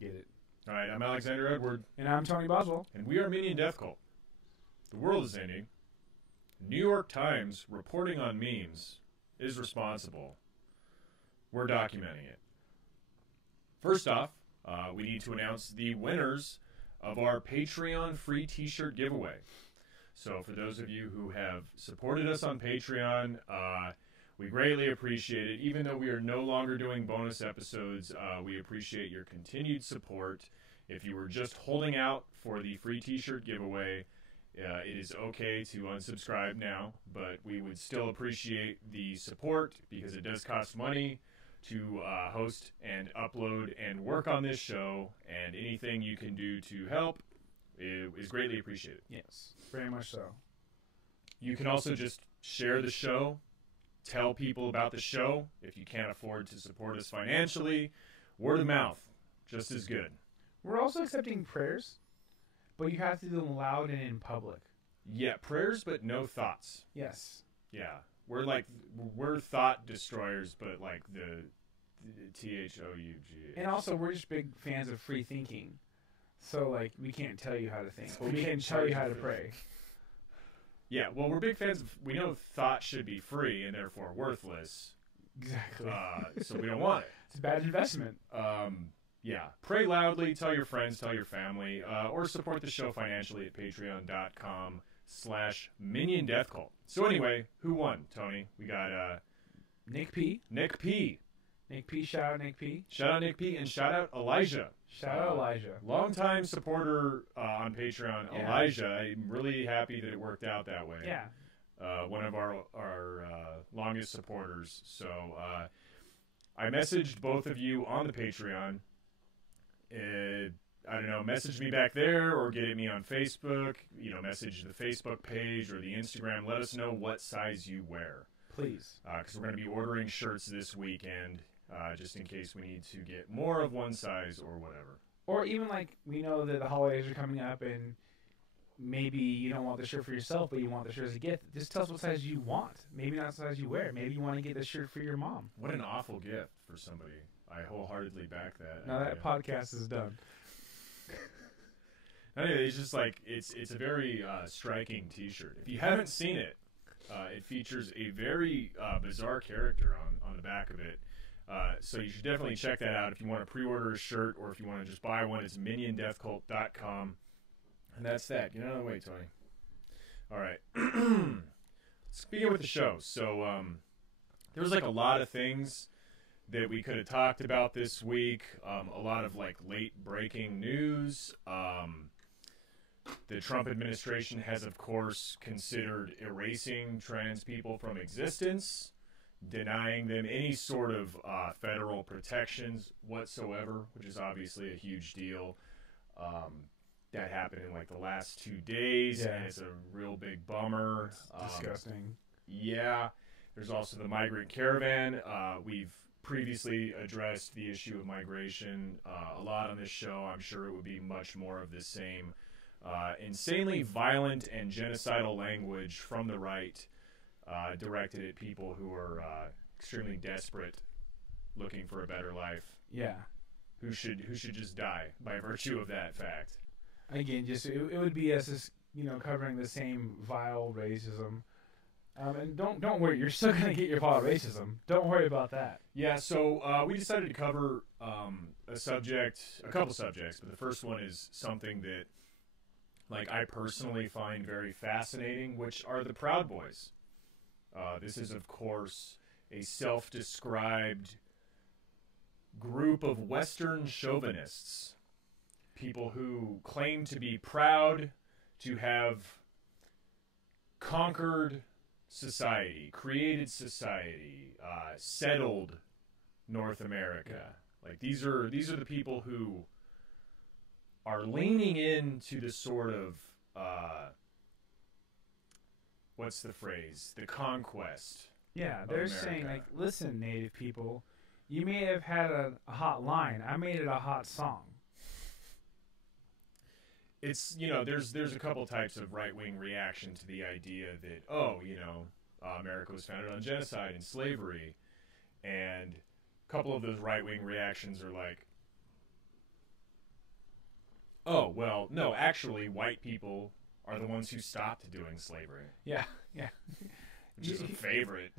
get it. All right, I'm Alexander Edward. And I'm Tony Boswell. And we are Minion Death Cult. The world is ending. New York Times reporting on memes is responsible. We're documenting it. First off, we need to announce the winners of our Patreon free t-shirt giveaway. So for those of you who have supported us on Patreon, we greatly appreciate it. Even though we are no longer doing bonus episodes, we appreciate your continued support. If you were just holding out for the free t-shirt giveaway, it is okay to unsubscribe now, but we would still appreciate the support because it does cost money to host and upload and work on this show, and anything you can do to help is greatly appreciated. Yes, very much so. You can also just share the show, tell people about the show. If you can't afford to support us financially, word of mouth, just as good. We're also accepting prayers, but you have to do them loud and in public. Yeah, prayers, but no thoughts. Yes. Yeah, we're thought destroyers, but like the THOUG. And also, we're just big fans of free thinking. So, like, we can't tell you how to think, but we can tell you how to pray. Yeah, well, we're big fans of, we know thought should be free and therefore worthless. Exactly. So we don't want it. It's a bad investment. Yeah, pray loudly, tell your friends, tell your family, or support the show financially at patreon.com/Minion Death Cult. So anyway, who won, Tony? We got Nick P. Nick P. Nick P. Shout out Nick P. Shout out Nick P. and shout out Elijah. Shout out Elijah. Longtime supporter on Patreon, yeah. Elijah. I'm really happy that it worked out that way. Yeah. One of our longest supporters. So I messaged both of you on the Patreon. I don't know, message me back there or get at me on Facebook. You know, message the Facebook page or the Instagram. Let us know what size you wear. Please. Because we're going to be ordering shirts this weekend. Just in case we need to get more of one size or whatever. Or even like we know that the holidays are coming up and maybe you don't want the shirt for yourself, but you want the shirt as a gift. Just tell us what size you want. Maybe not the size you wear. Maybe you want to get the shirt for your mom. What an awful gift for somebody. I wholeheartedly back that. Now that podcast is done. Anyway, it's just like it's a very striking T-shirt. If you haven't seen it, it features a very bizarre character on the back of it. So you should definitely check that out if you want to pre-order a shirt or if you want to just buy one. It's miniondeathcult.com. And that's that. Get out of the way, Tony. All right. Let's begin with the show. So there was like a lot of things that we could have talked about this week. A lot of like late breaking news. The Trump administration has, of course, considered erasing trans people from existence, denying them any sort of federal protections whatsoever, which is obviously a huge deal. That happened in like the last 2 days, and it's a real big bummer. Disgusting. Yeah. There's also the migrant caravan. We've previously addressed the issue of migration a lot on this show. I'm sure it would be much more of the same insanely violent and genocidal language from the right directed at people who are extremely desperate, looking for a better life. Yeah. Who should just die by virtue of that fact. Again, just it would be us, just, covering the same vile racism. And don't worry, you're still gonna get your vile racism. Don't worry about that. Yeah. So we decided to cover a couple subjects, but the first one is something that, like, I personally find very fascinating, which are the Proud Boys. This is, of course, a self-described group of Western chauvinists, people who claim to be proud to have conquered society, created society, settled North America. Like, these are the people who are leaning into the sort of what's the phrase? The conquest. Yeah, they're saying, like, listen, Native people, you may have had a hot line. I made it a hot song. It's, there's a couple types of right-wing reaction to the idea that, America was founded on genocide and slavery. And a couple of those right-wing reactions are like, Oh, well, no, actually, white people are the ones who stopped doing slavery. Yeah, yeah. Which is a favorite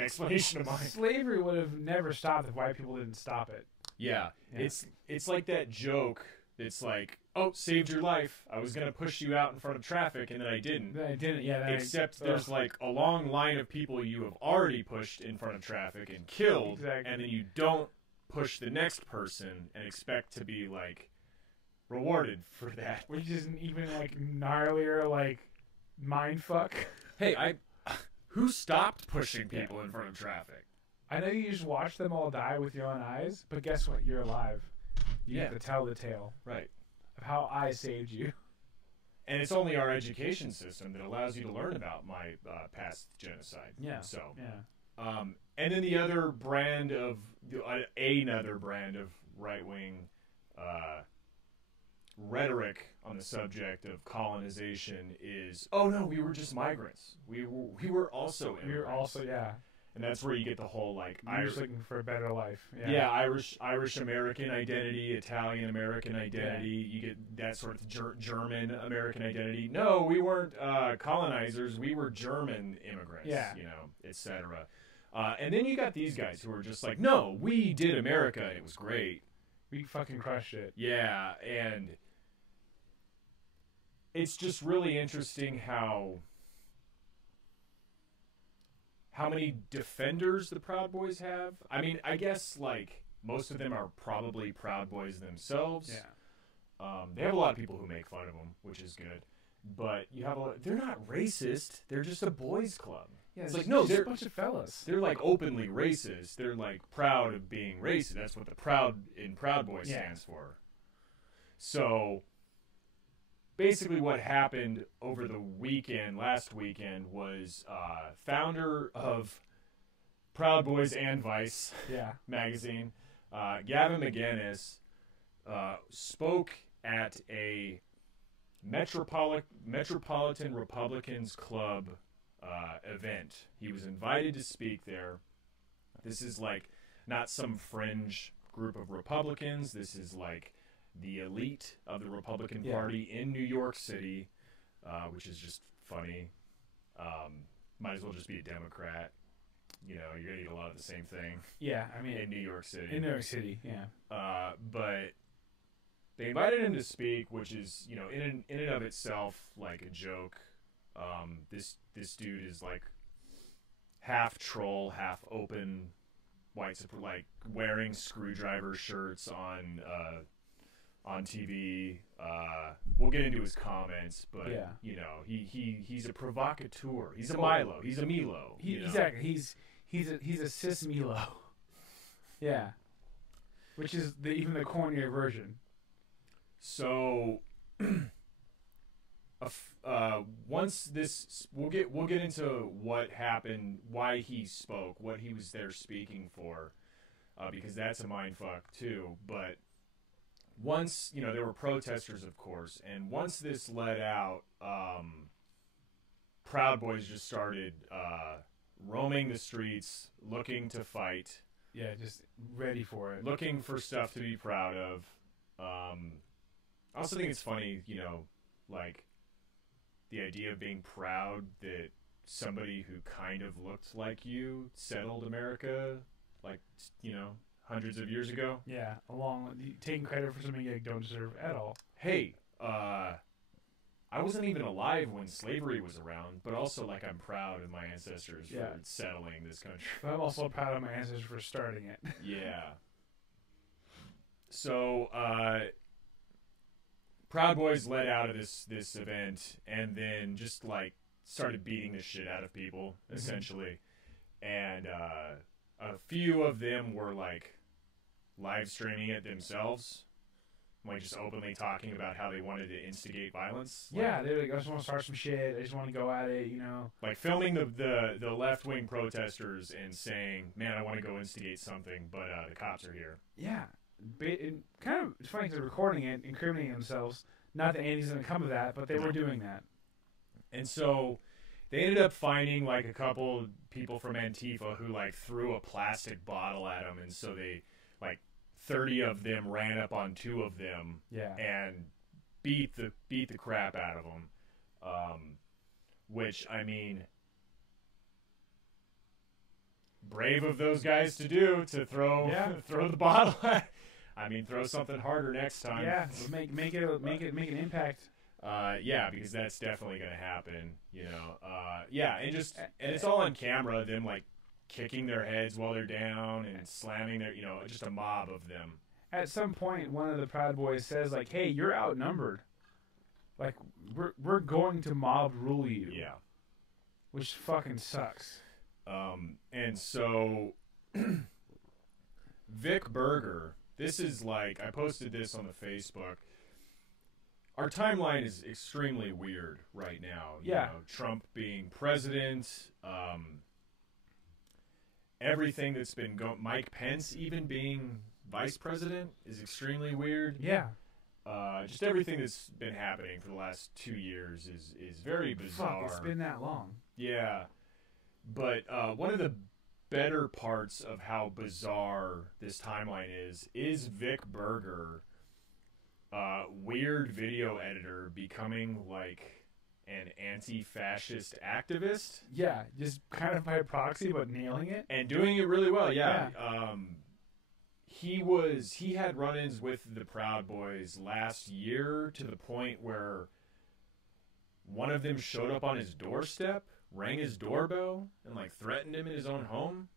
explanation of mine. Slavery would have never stopped if white people didn't stop it. Yeah. It's like that joke. It's like, oh, saved your life. I was gonna push you out in front of traffic, and then I didn't. Yeah. Except there's like a long line of people you have already pushed in front of traffic and killed, Exactly. and then you don't push the next person and expect to be like rewarded for that. Which is an even like gnarlier like mind fuck. Hey, who stopped pushing people in front of traffic? I know you just watch them all die with your own eyes, but guess what? You're alive. You get to tell the tale. Right. Of how I saved you. And it's only our education system that allows you to learn about my past genocide. Yeah. So. Yeah. And then the other brand of another brand of right-wing rhetoric on the subject of colonization is, oh no, we were just migrants. We were also immigrants. We were also, yeah. And that's where you get the whole like Irish looking for a better life. Yeah, Irish American identity, Italian American identity. You get that sort of German American identity. No, we weren't colonizers. We were German immigrants. Yeah. You know, etc. And then you got these guys who are just like, no, we did America. It was great. We fucking crushed it. Yeah, and it's just really interesting how many defenders the Proud Boys have. I mean, I guess like most of them are probably Proud Boys themselves. Yeah. They have a lot of people who make fun of them, which is good. But you have they're not racist. They're just a boys club. Yeah, it's like, no, they're a bunch of fellas. They're like openly racist. They're like proud of being racist. That's what the Proud Boys stands for. So basically what happened over the last weekend, was founder of Proud Boys and Vice magazine, Gavin McInnes, spoke at a Metropolitan Republicans Club event. He was invited to speak there. This is like not some fringe group of Republicans. This is like the elite of the Republican Party in New York City, which is just funny. Might as well just be a Democrat. You know, you're gonna eat a lot of the same thing. Yeah, I mean, in New York City. In New York City, yeah. But they invited him to speak, which is, you know, in and of itself like a joke. This dude is like half troll, half open white, like wearing screwdriver shirts on TV. We'll get into his comments, but you know, he's a provocateur. He's a Milo. He's a Milo. Exactly. He's a cis Milo. Yeah. Which is even the cornier version. So once this, we'll get into what happened, why he spoke, what he was there speaking for, because that's a mindfuck too. But once, you know, there were protesters, of course, and once this let out, Proud Boys just started roaming the streets, looking to fight. Yeah, just ready for it. Looking for stuff to be proud of. I also think it's funny, you know, like the idea of being proud that somebody who kind of looked like you settled America, like, you know, hundreds of years ago. Yeah, along with taking credit for something you don't deserve at all. Hey, I wasn't even alive when slavery was around, but also, like, I'm proud of my ancestors for settling this country. But I'm also proud of my ancestors for starting it. Yeah. So, Proud Boys let out of this event and then just, like, started beating the shit out of people, essentially. And a few of them were, like, live streaming it themselves. Like, just openly talking about how they wanted to instigate violence. Yeah, they're like, I just want to start some shit. I just want to go at it, you know. Like, filming the left-wing protesters and saying, man, I want to go instigate something, but the cops are here. Yeah. Kind of, it's funny because they're recording it, incriminating themselves. Not that anything's going to come of that, but they were doing that. And so they ended up finding, like, a couple people from Antifa who, like, threw a plastic bottle at them, and so they, like, 30 of them ran up on 2 of them and beat the crap out of them. Which, I mean, brave of those guys to do, to throw the bottle. I mean, throw something harder next time. Yeah, make an impact. Yeah, because that's definitely gonna happen. You know. Yeah, and it's all on camera. Them like kicking their heads while they're down and slamming their, just a mob of them. At some point, one of the Proud Boys says like, "Hey, you're outnumbered. Like, we're going to mob rule you." Yeah. Which fucking sucks. And so Vic Berger, this is like, I posted this on the Facebook. Our timeline is extremely weird right now. Yeah. Trump being president, everything that's been going, Mike Pence even being vice president is extremely weird. Yeah. Just everything that's been happening for the last 2 years is very bizarre. Fuck, it's been that long. Yeah. But one of the better parts of how bizarre this timeline is Vic Berger, weird video editor, becoming like an anti-fascist activist. Yeah, just kind of by proxy, but nailing it. And doing it really well, yeah. He had run-ins with the Proud Boys last year to the point where one of them showed up on his doorstep, rang his doorbell, and like threatened him in his own home.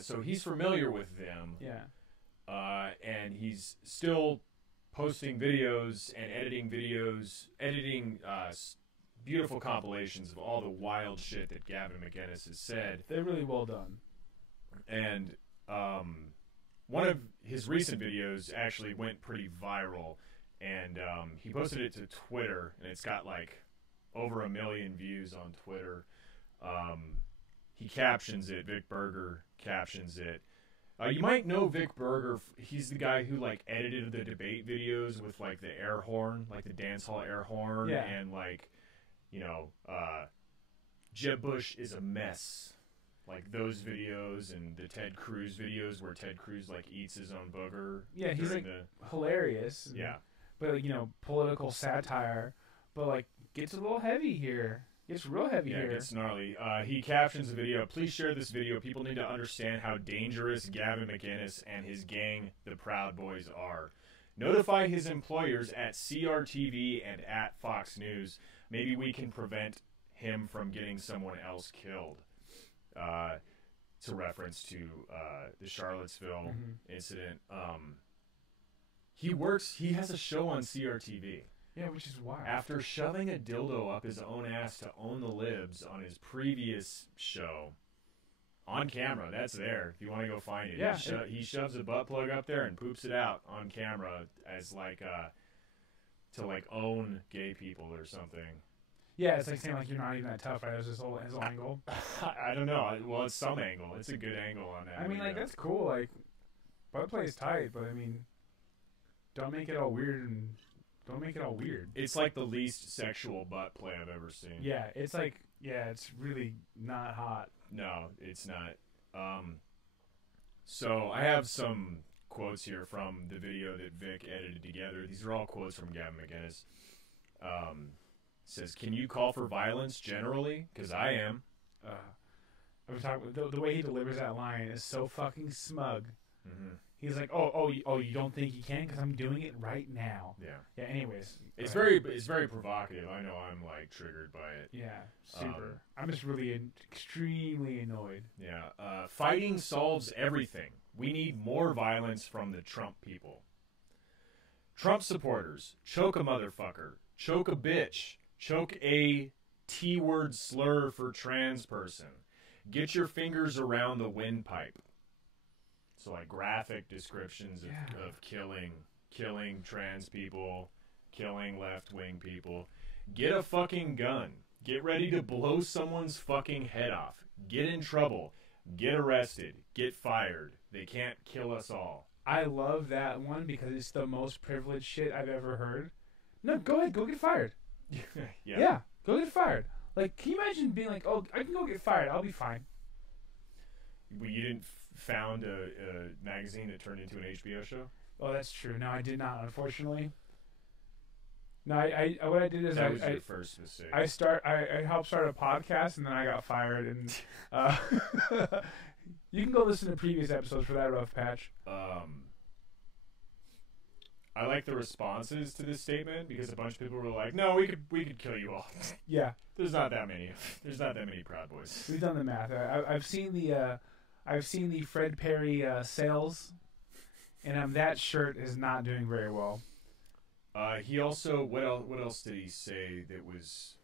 So he's familiar with them. Yeah. And he's still posting videos and editing beautiful compilations of all the wild shit that Gavin McInnes has said. They're really well done. And one of his recent videos actually went pretty viral, and he posted it to Twitter, and it's got like over 1 million views on Twitter. He captions it. Vic Berger captions it. You might know Vic Berger. He's the guy who like edited the debate videos with like the air horn, like the dance hall air horn, and like, Jeb Bush is a mess. Like those videos and the Ted Cruz videos where Ted Cruz like eats his own booger. Yeah, he's like hilarious. Yeah. But like, political satire, but like gets a little heavy here. Gets real heavy here. Yeah, it gets gnarly. He captions the video. Please share this video. People need to understand how dangerous Gavin McInnes and his gang, the Proud Boys, are. Notify his employers at CRTV and at Fox News. Maybe we can prevent him from getting someone else killed. To reference to the Charlottesville incident. He has a show on CRTV. Yeah, which is wild. After shoving a dildo up his own ass to own the libs on his previous show, on camera, that's there. If you want to go find it. Yeah, he shoves a butt plug up there and poops it out on camera as like to like own gay people or something. Yeah, it's like saying like you're not even that tough, right? That's his whole angle. I don't know. Well, it's some angle. It's a good angle on that. I mean, like that's cool. Like, butt play is tight, but I mean, don't make it all weird and don't make it all weird. It's like the least sexual butt play I've ever seen. Yeah, it's like it's really not hot. No, it's not. So I have some quotes here from the video that Vic edited together. These are all quotes from Gavin McInnes. Says, "Can you call for violence generally? Because I am." I was talking the way he delivers that line is so fucking smug. Mm-hmm. He's like, oh, you don't think you can? Because I'm doing it right now. Yeah. Yeah. Anyways, it's very provocative. I know I'm like triggered by it. Yeah. Super. I'm just really extremely annoyed. Yeah. Fighting solves everything. We need more violence from the Trump people. Trump supporters, choke a motherfucker, choke a bitch. Choke a T-word slur for trans person. Get your fingers around the windpipe. So like graphic descriptions of killing trans people, killing left-wing people. Get a fucking gun. Get ready to blow someone's fucking head off. Get in trouble. Get arrested. Get fired. They can't kill us all. I love that one because it's the most privileged shit I've ever heard. No, go ahead. Go get fired. Yeah, go get fired. Like, can you imagine being like, oh, I can go get fired. I'll be fine. Well, you didn't found a magazine that turned into an HBO show? Oh, that's true. No, I did not, unfortunately. No, I what I did is That was your first mistake. I helped start a podcast and then I got fired and uh, you can go listen to previous episodes for that rough patch. I like the responses to this statement because a bunch of people were like, "No, we could kill you all." Yeah, There's not that many. There's not that many Proud Boys. we've done the math. I've seen the Fred Perry sales, and that shirt is not doing very well. He also what else did he say that was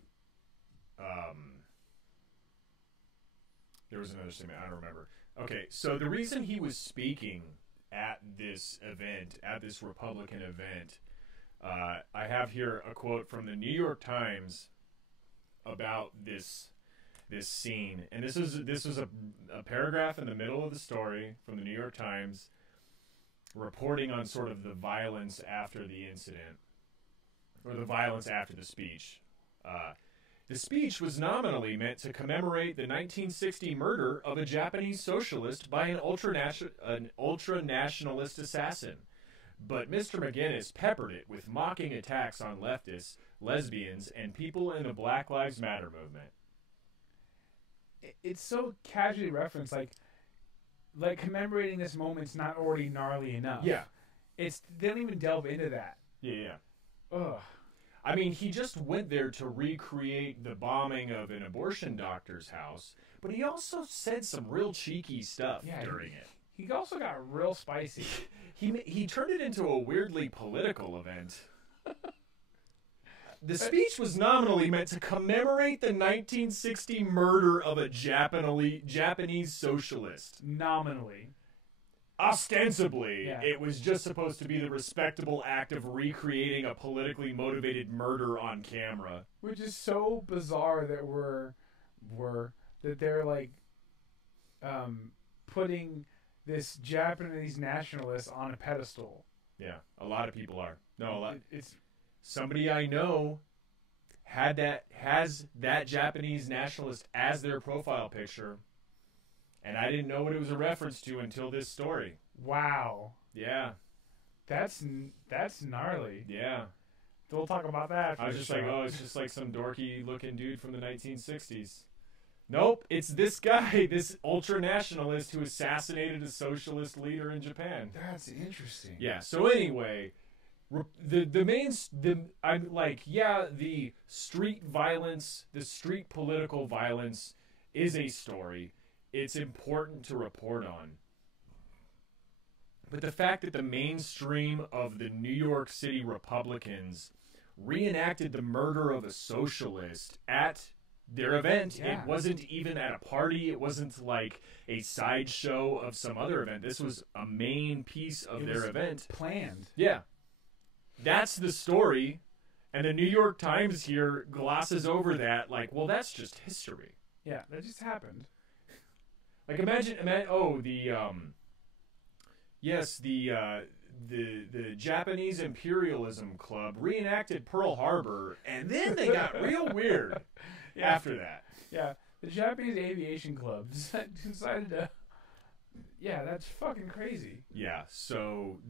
there was another statement I don't remember. Okay, so the reason he was speaking at this event, at this Republican event, I have here a quote from the New York Times about this scene, and this was a paragraph in the middle of the story from the New York Times reporting on sort of the violence after the incident, or the violence after the speech. The speech was nominally meant to commemorate the 1960 murder of a Japanese socialist by an ultra-nationalist assassin. But Mr. McInnes peppered it with mocking attacks on leftists, lesbians, and people in the Black Lives Matter movement. It's so casually referenced, like commemorating this moment's not already gnarly enough. Yeah. They don't even delve into that. Yeah. Ugh. I mean, he just went there to recreate the bombing of an abortion doctor's house, but he also said some real cheeky stuff during it. He also got real spicy. He turned it into a weirdly political event. The speech was nominally meant to commemorate the 1960 murder of a Japanese socialist. Nominally. Ostensibly, it was just supposed to be the respectable act of recreating a politically motivated murder on camera. Which is so bizarre that they're like putting this Japanese nationalist on a pedestal. Yeah, a lot of people are. No, a lot. It's somebody I know has that Japanese nationalist as their profile picture. And I didn't know what it was a reference to until this story. Wow. Yeah. That's gnarly. Yeah. We'll talk about that. I was just like, oh, it's just like some dorky looking dude from the 1960s. Nope, it's this guy, this ultra-nationalist who assassinated a socialist leader in Japan. That's interesting. Yeah, so anyway, I'm like, yeah, the street violence, the street political violence is a story. It's important to report on. But the fact that the mainstream of the New York City Republicans reenacted the murder of a socialist at their event, it wasn't even at a party, it wasn't like a sideshow of some other event. This was a main piece of their event. Planned. Yeah. That's the story. And the New York Times here glosses over that like, well, that's just history. Yeah, that just happened. Like imagine the Japanese Imperialism Club reenacted Pearl Harbor, and then they got real weird after that. Yeah, the Japanese Aviation Club decided to. Yeah, that's fucking crazy. Yeah, so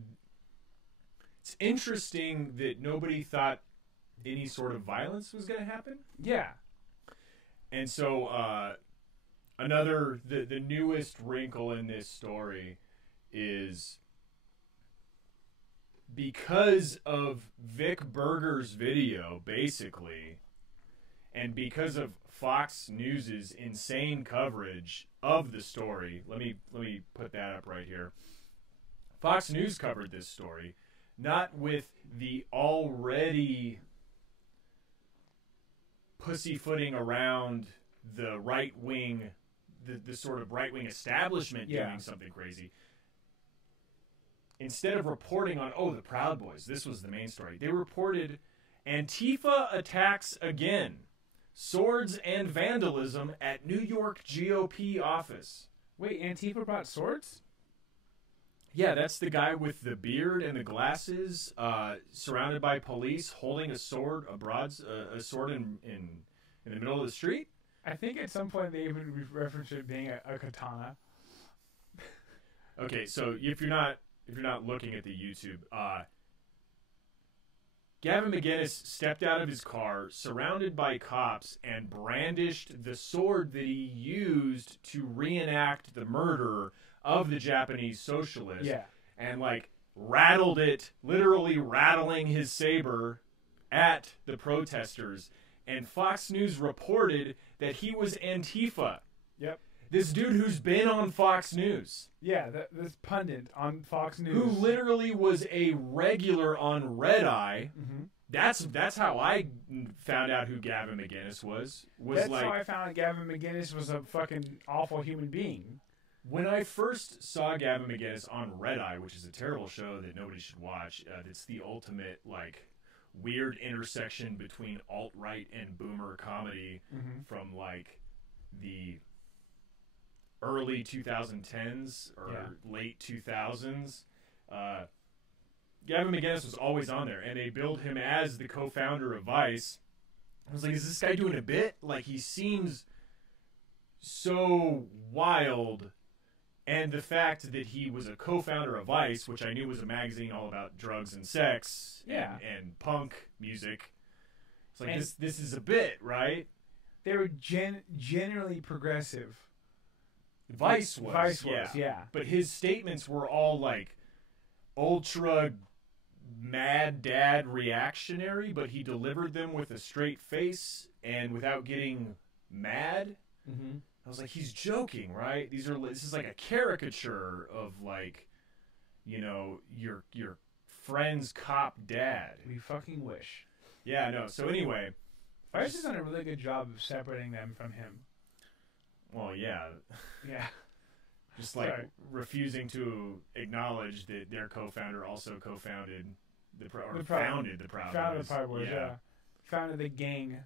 it's interesting that nobody thought any sort of violence was going to happen. Yeah, and so. The newest wrinkle in this story is because of Vic Berger's video, basically, and because of Fox News's insane coverage of the story. Let me put that up right here. Fox News covered this story, not with the already pussyfooting around the right wing. The sort of right-wing establishment doing something crazy. Instead of reporting on, the Proud Boys, this was the main story, they reported Antifa attacks again. Swords and vandalism at New York GOP office. Wait, Antifa brought swords? Yeah, that's the guy with the beard and the glasses, surrounded by police, holding a sword, a sword in the middle of the street. I think at some point they even referenced it being a katana. Okay, so if you're not looking at the YouTube, Gavin McInnes stepped out of his car, surrounded by cops, and brandished the sword that he used to reenact the murder of the Japanese socialist. Yeah. And, like, rattled it, literally rattling his saber at the protesters. And Fox News reported that he was Antifa. Yep. This dude who's been on Fox News. Yeah, this pundit on Fox News. Who literally was a regular on Red Eye. Mm-hmm. That's how I found out who Gavin McInnes was. That's how I found out Gavin McInnes was a fucking awful human being. When I first saw Gavin McInnes on Red Eye, which is a terrible show that nobody should watch, it's the ultimate, like, weird intersection between alt-right and boomer comedy from, like, the early 2010s or late 2000s. Gavin McInnes was always on there, and they billed him as the co-founder of Vice. I was like, is this guy doing a bit? Like, he seems so wild. And the fact that he was a co-founder of Vice, which I knew was a magazine all about drugs and sex and punk music. It's like, this is a bit, right? They were generally progressive. Vice was, yeah. But his statements were all, like, ultra mad dad reactionary, but he delivered them with a straight face and without getting mad. Mm-hmm. I was like, he's joking, right? This is like a caricature of, like, you know, your friend's cop dad. We fucking wish. Yeah, no. So anyway, Vice has done a really good job of separating them from him. Well, yeah. Yeah. Just like refusing to acknowledge that their co-founder also co-founded founded the Proud Boys. Founded the Proud Boys, yeah. Founded the gang.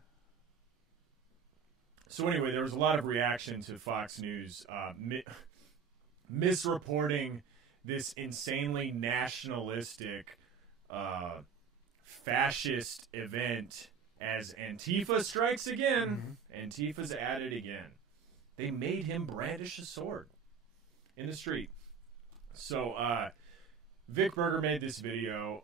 So anyway, there was a lot of reaction to Fox News misreporting this insanely nationalistic, fascist event as Antifa strikes again. Antifa's at it again. They made him brandish a sword in the street. So Vic Berger made this video.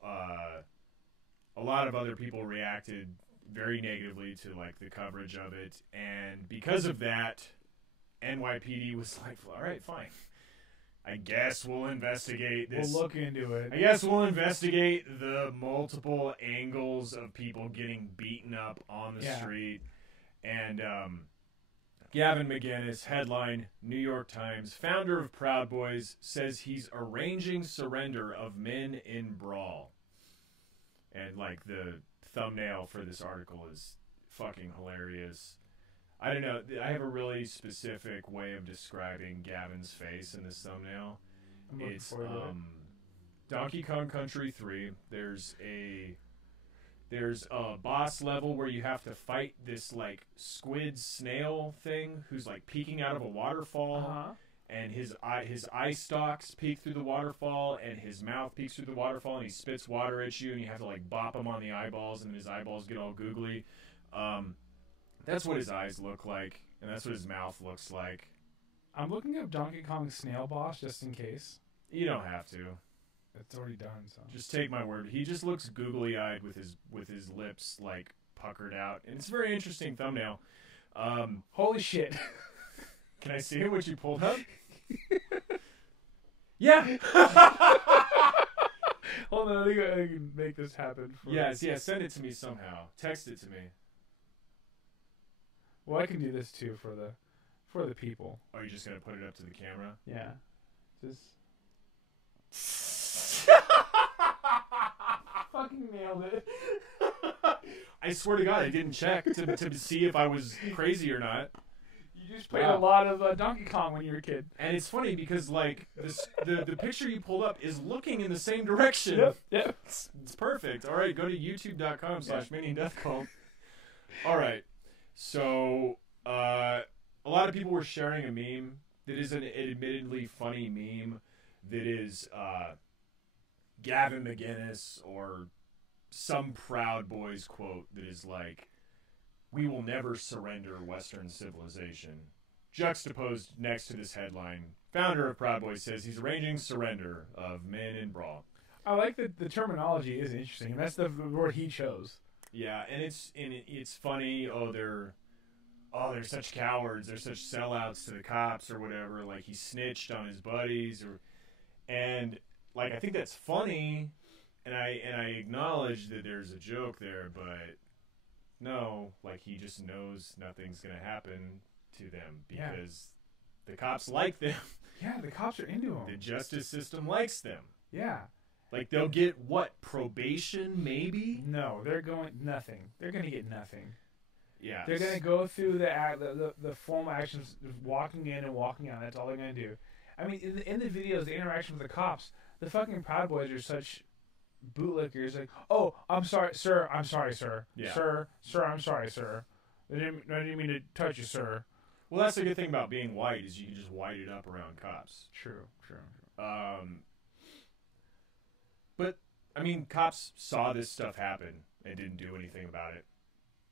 A lot of other people reacted very negatively to, like, the coverage of it, and because of that, NYPD was like, all right, fine, I guess we'll investigate this. We'll look into it. I guess we'll investigate the multiple angles of people getting beaten up on the street. And Gavin McInnes, headline, New York Times, founder of Proud Boys, says he's arranging surrender of men in brawl. And, like, the thumbnail for this article is fucking hilarious. I don't know. I have a really specific way of describing Gavin's face in this thumbnail. It's Donkey Kong Country 3. There's a boss level where you have to fight this, like, squid snail thing who's, like, peeking out of a waterfall. And his eye stalks peek through the waterfall, and his mouth peeks through the waterfall, and he spits water at you, and you have to, like, bop him on the eyeballs, and his eyeballs get all googly. That's what his eyes look like, and that's what his mouth looks like. I'm looking up Donkey Kong Snail Boss just in case. You don't have to. It's already done, so. Just take my word. He just looks googly-eyed with his lips, like, puckered out, and it's a very interesting thumbnail. Holy shit. Can I see what you pulled up? Yeah. Hold on, I think I can make this happen. Yes, send it to me somehow. Text it to me. Well, I can do this too for the people. Oh, you're just gonna put it up to the camera? Yeah. Just fucking nailed it. I swear to God, I didn't check to see if I was crazy or not. You just played a lot of Donkey Kong when you were a kid. And it's funny because, like, the picture you pulled up is looking in the same direction. Yep. It's perfect. All right, go to youtube.com/maniandeathcult. All right. So, a lot of people were sharing a meme that is an admittedly funny meme that is Gavin McInnes or some Proud Boys quote that is like, "We will never surrender Western civilization." Juxtaposed next to this headline, founder of Proud Boys says he's arranging surrender of men in brawl. I like the terminology is interesting, and that's the word he chose. Yeah, and it's funny. They're such cowards. They're such sellouts to the cops or whatever. Like he snitched on his buddies, and like I think that's funny, and I acknowledge that there's a joke there, but no, like he just knows nothing's gonna happen to them because the cops like them. Yeah, the cops are into them. The justice system likes them. Yeah. Like they'll get what, probation maybe? No, they're going nothing. They're gonna get nothing. Yeah. They're gonna go through the formal actions, walking in and walking out. That's all they're gonna do. I mean, in the videos, the interaction with the cops, the fucking Proud Boys are such bootlickers. Like, oh, I'm sorry, sir. I'm sorry, sir. Yeah. Sir, I'm sorry, sir. I didn't mean to touch you, sir. Well, that's the good thing about being white is you can just white it up around cops. True. But I mean, cops saw this stuff happen and didn't do anything about it.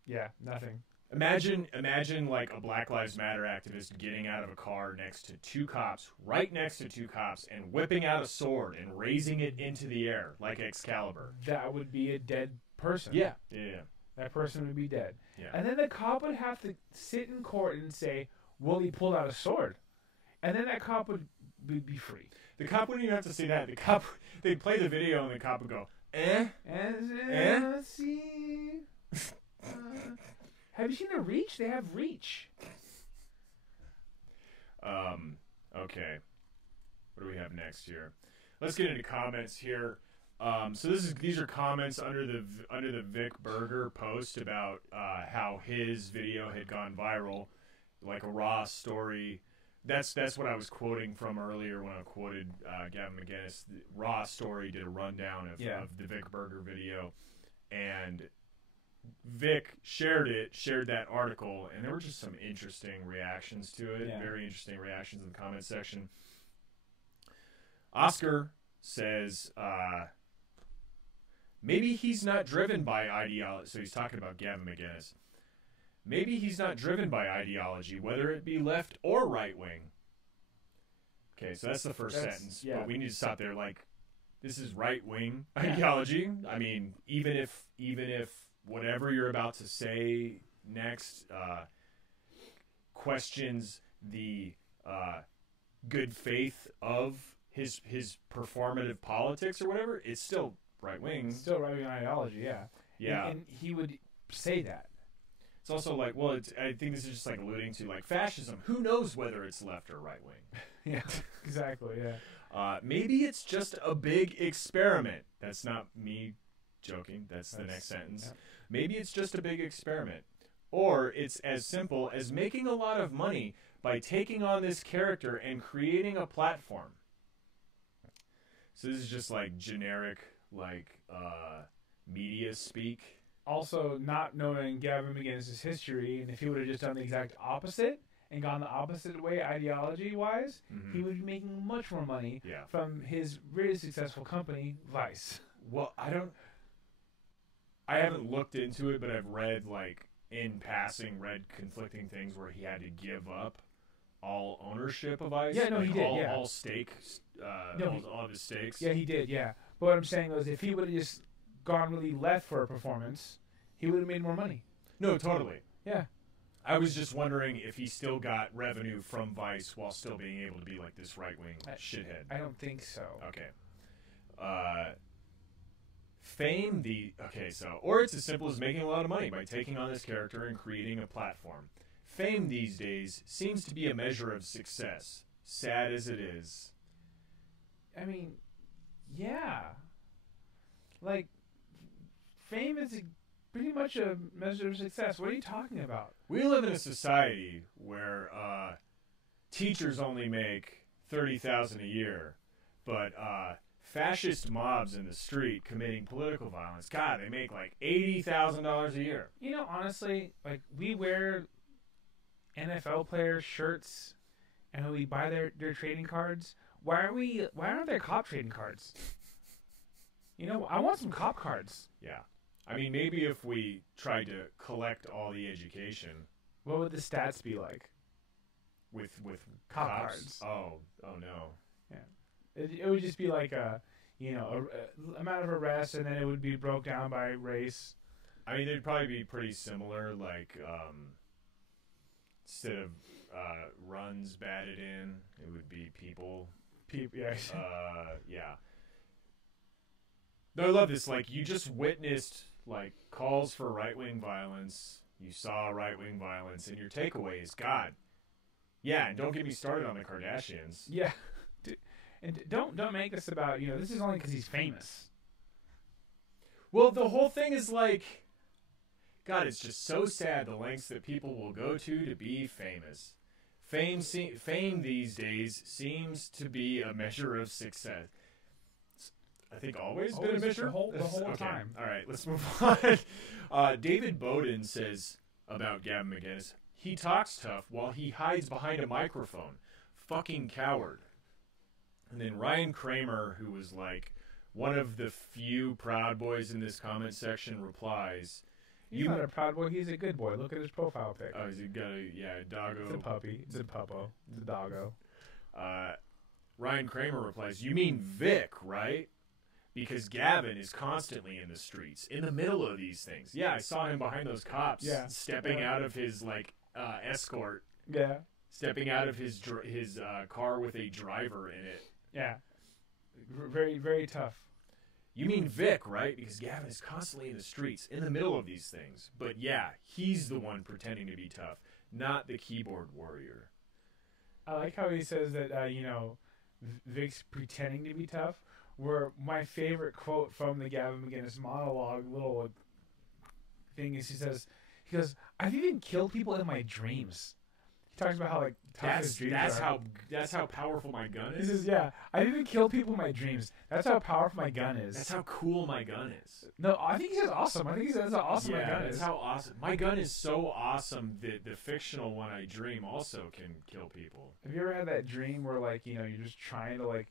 Yeah, nothing. Imagine like a Black Lives Matter activist getting out of a car next to two cops, right next to two cops, and whipping out a sword and raising it into the air like Excalibur. That would be a dead person. Yeah. That person would be dead. Yeah. And then the cop would have to sit in court and say, well, he pulled out a sword. And then that cop would be free. The cop wouldn't even have to say that. The cop, they'd play the video and the cop would go, Let's see. Have you seen the Reach? They have Reach. Okay. What do we have next here? Let's get into comments here. So these are comments under the Vic Berger post about how his video had gone viral, like a raw story. That's what I was quoting from earlier when I quoted Gavin McInnes. The raw story did a rundown of the Vic Berger video, and Vic shared that article, and there were just some interesting reactions to it. Very interesting reactions in the comment section. Oscar says, maybe he's not driven by ideology. So he's talking about Gavin McInnes. Maybe he's not driven by ideology, whether it be left or right wing. Okay, so that's the first sentence. Yeah. But we need to stop there. Like, this is right wing ideology. I mean, even if whatever you're about to say next questions the good faith of his performative politics or whatever, it's still right wing. Still right wing ideology, yeah. Yeah. And he would say that. It's also like, well, I think this is just like alluding to like fascism. Who knows whether it's left or right wing? Yeah, exactly, yeah. Maybe it's just a big experiment. That's not me joking. That's the next sentence. Yeah. Maybe it's just a big experiment. Or it's as simple as making a lot of money by taking on this character and creating a platform. So this is just like generic, like media speak. Also, not knowing Gavin McInnes' history, and if he would have just done the exact opposite and gone the opposite way ideology-wise, he would be making much more money from his really successful company, Vice. Well, I haven't looked into it, but I've read, like, in passing, conflicting things where he had to give up all ownership of Vice. Yeah, no, like he did, all stakes, all of his stakes. Yeah, he did, yeah. But what I'm saying was, if he would have just gone really left for a performance, he would have made more money. No, totally. Yeah. I was just wondering if he still got revenue from Vice while still being able to be like this right-wing shithead. I don't think so. Okay. Or it's as simple as making a lot of money by taking on this character and creating a platform. Fame these days seems to be a measure of success, sad as it is. I mean, yeah. Like, fame is pretty much a measure of success. What are you talking about? We live in a society where teachers only make $30,000 a year, but fascist mobs in the street committing political violence, God, they make like $80,000 a year. You know, honestly, like we wear NFL players' shirts, and we buy their trading cards. Why aren't there cop trading cards? You know, I want some cop cards. Yeah. I mean, maybe if we tried to collect all the education. What would the stats be like? With cop cops? cards. Oh no. Yeah. It would just be like you know, amount of arrests, and then it would be broke down by race. I mean, they'd probably be pretty similar. Like, instead of runs batted in, it would be people. Yeah. Yeah. No, I love this. Like, you just witnessed, like, calls for right-wing violence. You saw right-wing violence, and your takeaway is, God. Yeah, and don't get me started on the Kardashians. Yeah. And don't make this about, you know, this is only because he's famous. Well, the whole thing is like, God, it's just so sad the lengths that people will go to be famous. Fame these days seems to be a measure of success. I think always been a measure? The whole Okay. time. All right, let's move on. David Bowden says about Gavin McInnes, he talks tough while he hides behind a microphone. Fucking coward. And then Ryan Kramer, who was like one of the few Proud Boys in this comment section, replies, He's not a Proud Boy. He's a good boy. Look at his profile pic. Oh, he got a doggo. It's a puppy. It's a puppo. It's a doggo. Ryan Kramer replies, you mean Vic, right? Because Gavin is constantly in the streets, in the middle of these things. Yeah, I saw him behind those cops, stepping out of his escort. Yeah. Stepping out of his car with a driver in it. Yeah. Very, very tough. You mean Vic, right? Because Gavin is constantly in the streets, in the middle of these things. But yeah, he's the one pretending to be tough, not the keyboard warrior. I like how he says that, you know, Vic's pretending to be tough. Where my favorite quote from the Gavin McInnes monologue little thing is he goes, I've even killed people in my dreams. He talks about how like tough his dreams are. That's how powerful my gun He is. says, yeah, I've even killed people in my dreams. That's how powerful my gun is. That's how cool my gun is. No, I think he says awesome. I think he says how awesome my gun is. That's how awesome. My gun is so awesome that the fictional one I dream also can kill people. Have you ever had that dream where like, you know, you're just trying to like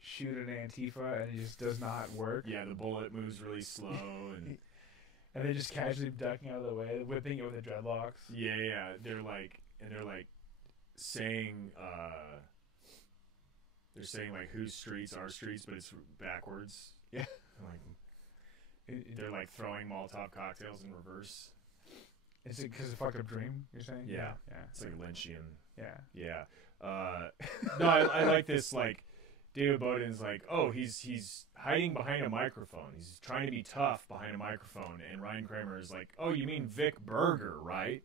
shoot an antifa and it just does not work? Yeah, the bullet moves really slow and and they're just casually ducking out of the way, whipping it with the dreadlocks. Yeah, they're like saying like whose streets are streets, but it's backwards. Yeah, they're like throwing Molotov cocktails in reverse. Is it because of fucked up dream? You're saying? Yeah. It's like Lynchian. Yeah. No, I like this. Like David Bowden's like, oh, he's hiding behind a microphone. He's trying to be tough behind a microphone, and Ryan Kramer is like, oh, you mean Vic Berger, right?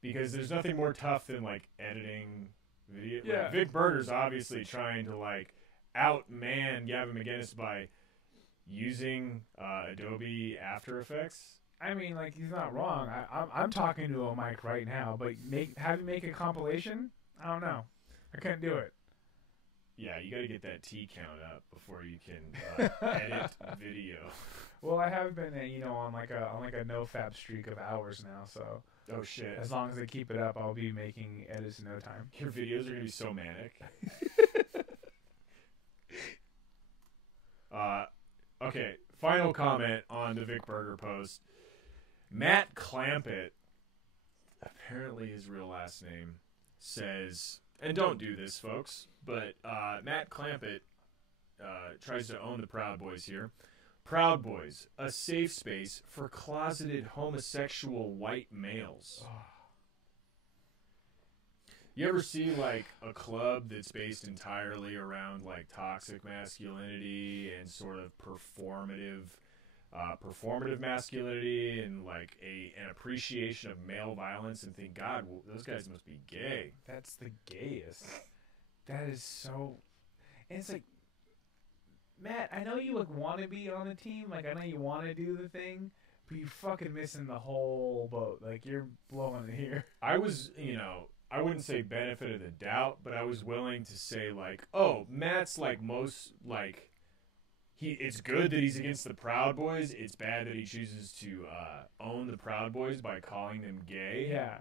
Because there's nothing more tough than like editing video. Yeah. Like, Vic Berger's obviously trying to like outman Gavin McInnes by using Adobe After Effects. I mean, like, he's not wrong. I'm talking to a mic right now, but have him make a compilation? I don't know. I couldn't do it. Yeah, you got to get that T count up before you can edit video. Well, I have been, you know, on like a no-fap streak of hours now, so. Oh shit! As long as they keep it up, I'll be making edits in no time. Your videos are gonna be so manic. Okay. Final comment on the Vic Berger post. Matt Clampett, apparently his real last name, says, and don't do this, folks, but Matt Clampett tries to own the Proud Boys here. Proud Boys, a safe space for closeted homosexual white males. You ever see like a club that's based entirely around like toxic masculinity and sort of performative masculinity and like an appreciation of male violence and think, God, well, those guys must be gay. That's the gayest. That is so. And it's like, Matt, I know you want to be on the team. Like, I know you want to do the thing, but you're fucking missing the whole boat. Like, you're blowing it here. I was, I wouldn't say benefit of the doubt, but I was willing to say, like, oh, Matt's like most, like, it's good that he's against the Proud Boys. It's bad that he chooses to own the Proud Boys by calling them gay. Yeah.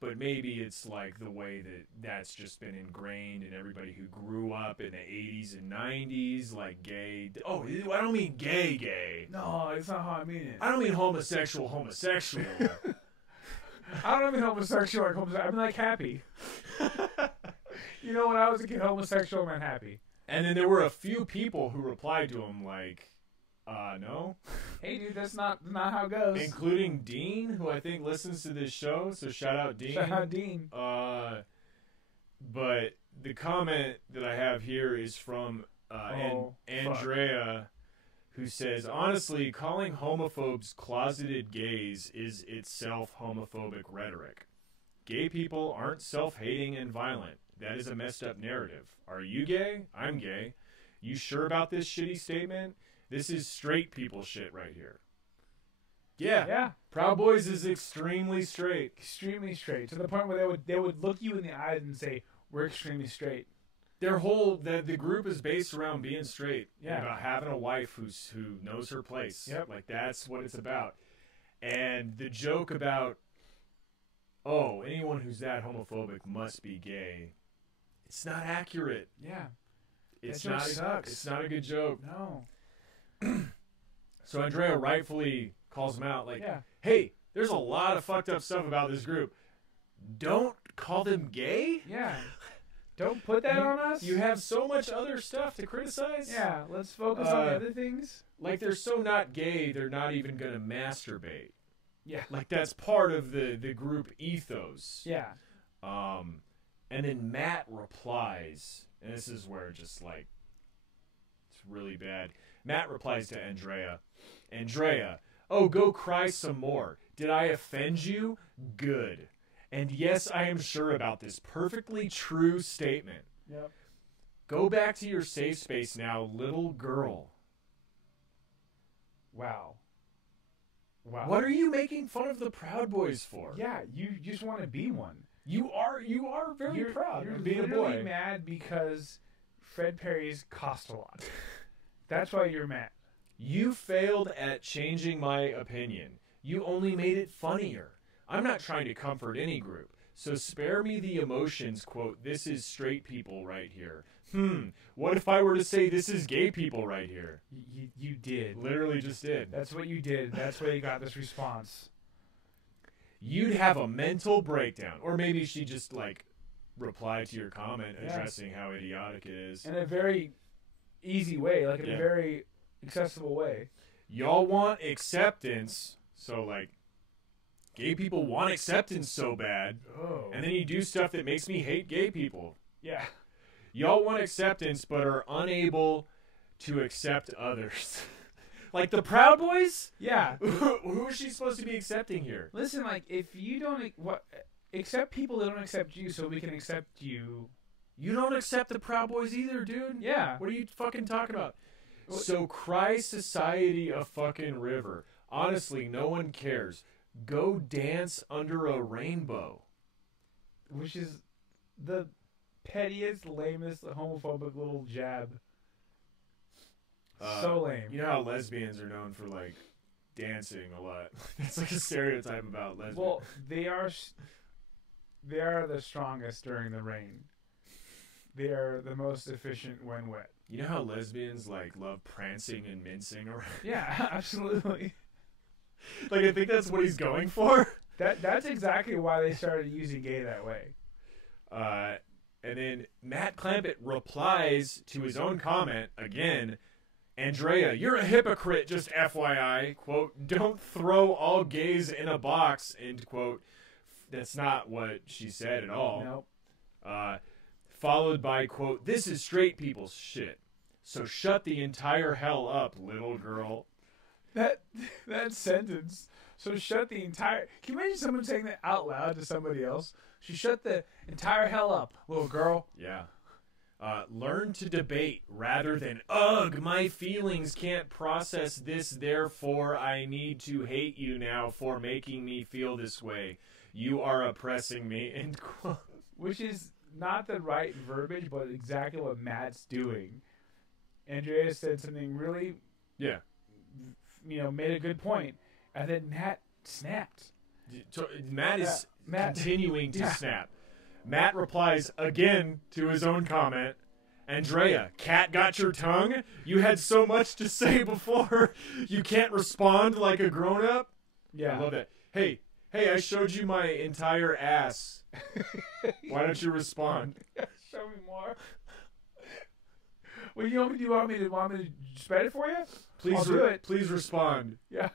But maybe it's like the way that's just been ingrained in everybody who grew up in the 80s and 90s, like gay. Oh, I don't mean gay. No, it's not how I mean it. I don't mean homosexual. I don't mean homosexual like homosexual. I mean like happy. You know, when I was a kid, homosexual meant happy. And then there were a few people who replied to him like, no. Hey, dude, that's not how it goes. Including Dean, who I think listens to this show. So shout out Dean. Shout out Dean. But the comment that I have here is from Andrea, who says, honestly, calling homophobes closeted gays is itself homophobic rhetoric. Gay people aren't self-hating and violent. That is a messed up narrative. Are you gay? I'm gay. You sure about this shitty statement? This is straight people shit right here. Yeah. Proud Boys is extremely straight. Extremely straight. To the point where they would look you in the eyes and say, we're extremely straight. Their whole the group is based around being straight. Yeah. And about having a wife who knows her place. Yep. Like that's what it's about. And the joke about, oh, anyone who's that homophobic must be gay. It's not accurate. Yeah. It's that not joke sucks. It's not a good joke. No. So Andrea rightfully calls him out like, Yeah. hey, there's a lot of fucked up stuff about this group. Don't call them gay? Yeah. Don't put that on us. You have so much other stuff to criticize. Yeah, let's focus on the other things. Like they're so not gay, they're not even going to masturbate. Yeah. Like that's part of the group ethos. Yeah. And then Matt replies, and this is where just like, it's really bad. Matt replies to Andrea, oh, go cry some more. Did I offend you? Good. And yes, I am sure about this perfectly true statement. Yep. Go back to your safe space now, little girl. Wow. What are you making fun of the Proud Boys for? Yeah, you just want to be one. You are very proud You're of being a literally boy. mad because Fred Perry's cost a lot. That's why you're mad. You failed at changing my opinion. You only made it funnier. I'm not trying to comfort any group, so spare me the emotions, quote, this is straight people right here. What if I were to say this is gay people right here? You did. Literally just did. That's what you did. That's why you got this response. You'd have a mental breakdown. Or maybe she just, like, replied to your comment addressing how idiotic it is. In a very easy way, like in a very accessible way. Y'all want acceptance, so, like, gay people want acceptance so bad, and then you do stuff that makes me hate gay people. Yeah. Y'all want acceptance, but are unable to accept others. Like the Proud Boys? Yeah. Who is she supposed to be accepting here? Listen, like, if you don't accept people that don't accept you so we can accept you. You don't accept the Proud Boys either, dude. Yeah. What are you fucking talking about? So cry society a fucking river. Honestly, no one cares. Go dance under a rainbow. Which is the pettiest, lamest, homophobic little jab. So lame. You know how lesbians are known for, like, dancing a lot? It's like a stereotype about lesbians. Well, they are the strongest during the rain. They are the most efficient when wet. You know how lesbians, like, love prancing and mincing around? Yeah, absolutely. Like, I think that's what he's going for. That's exactly why they started using gay that way. And then Matt Clampett replies to his own comment again. Andrea, you're a hypocrite, just FYI. Quote, don't throw all gays in a box, end quote. That's not what she said at all. Nope. Followed by, quote, this is straight people's shit. So shut the entire hell up, little girl. That sentence. So shut the entire... Can you imagine someone saying that out loud to somebody else? She shut the entire hell up, little girl. Yeah. Learn to debate rather than, ugh, my feelings can't process this, therefore I need to hate you now for making me feel this way. You are oppressing me, end quote. Which is not the right verbiage, but exactly what Matt's doing. Andrea said something really... Yeah. Made a good point. And then Matt snapped. Matt is continuing to snap. Matt replies again to his own comment. Andrea, cat got your tongue? You had so much to say before. You can't respond like a grown-up? Yeah. I love that. Hey, I showed you my entire ass. Why don't you respond? Show me more. Well, you know, do you want me to spread it for you? Please I'll do it. Please respond. Yeah.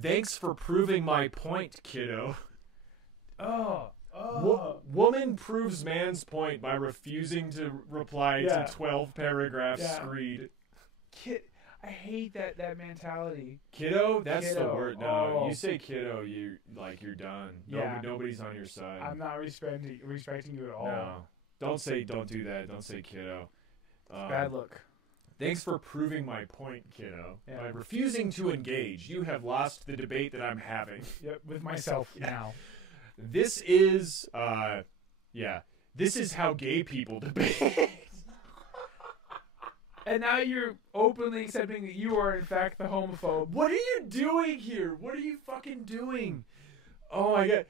Thanks for proving my point, kiddo. Oh. Woman proves man's point by refusing to reply to 12 paragraphs screed. I hate that mentality. Kiddo? That's Kiddo. the word. No, you say kiddo, you're done. Yeah. Nobody's on your side. I'm not respecting you at all. No. Don't do that. Don't say kiddo. Bad look. Thanks for proving my point, kiddo. Yeah. By refusing to engage, you have lost the debate that I'm having. Yep, with myself now. This is this is how gay people debate. And now you're openly accepting that you are in fact the homophobe. What are you doing here? What are you fucking doing? Oh my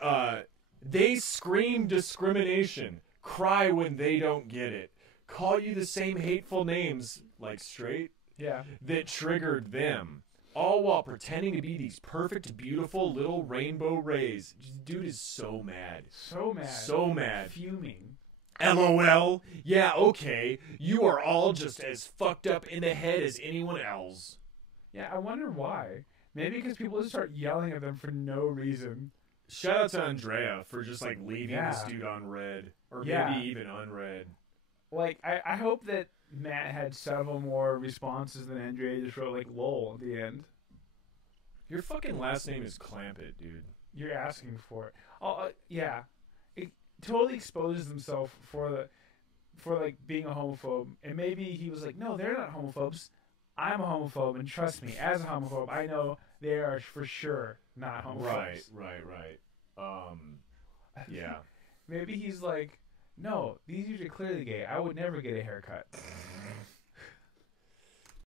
god. They scream discrimination, cry when they don't get it, call you the same hateful names, like straight, that triggered them. All while pretending to be these perfect, beautiful little rainbow rays. Dude is so mad. So mad. So mad. Fuming. LOL. Yeah, okay. You are all just as fucked up in the head as anyone else. Yeah, I wonder why. Maybe because people just start yelling at them for no reason. Shout out to Andrea for just like leaving this dude on red. Or maybe even unread. Like, I hope that Matt had several more responses than Andrea just wrote like lol at the end. Your fucking last name is Clampett, dude. You're asking for it. Oh, yeah. It totally exposes himself for like being a homophobe. And maybe he was like, no, they're not homophobes. I'm a homophobe, and trust me, as a homophobe, I know they are for sure not homophobes. Right. Yeah. Maybe he's like, no, these dudes are clearly gay. I would never get a haircut.